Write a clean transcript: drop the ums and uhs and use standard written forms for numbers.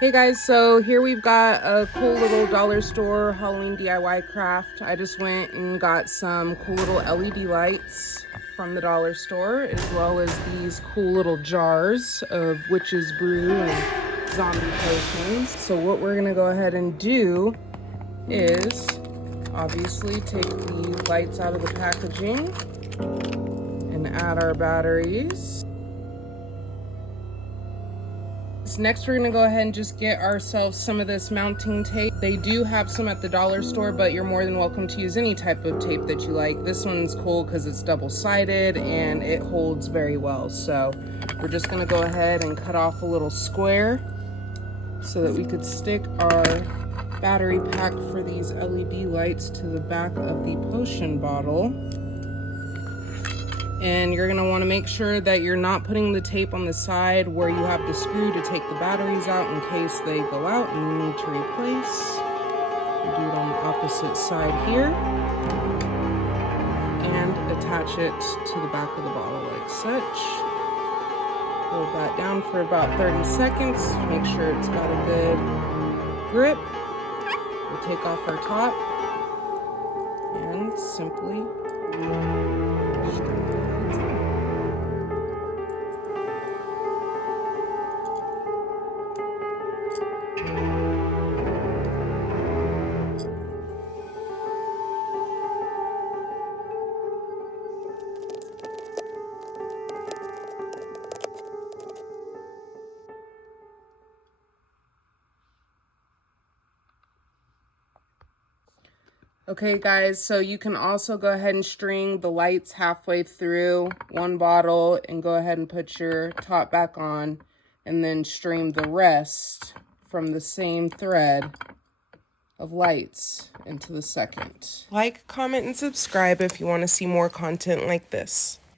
Hey guys, so here we've got a cool little dollar store Halloween DIY craft. I just went and got some cool little LED lights from the dollar store, as well as these cool little jars of witch's brew and zombie potions. So what we're gonna go ahead and do is obviously take the lights out of the packaging and add our batteries. Next, we're gonna go ahead and just get ourselves some of this mounting tape. They do have some at the dollar store, but you're more than welcome to use any type of tape that you like. This one's cool because it's double-sided and it holds very well. So we're just gonna go ahead and cut off a little square so that we could stick our battery pack for these LED lights to the back of the potion bottle. And you're gonna wanna make sure that you're not putting the tape on the side where you have the screw to take the batteries out in case they go out and you need to replace. You do it on the opposite side here. And attach it to the back of the bottle like such. Hold that down for about 30 seconds. Make sure it's got a good grip. We'll take off our top and simply string the lights in. Okay guys, so you can also go ahead and string the lights halfway through one bottle and go ahead and put your top back on and then string the rest from the same thread of lights into the second. Like, comment, and subscribe if you want to see more content like this.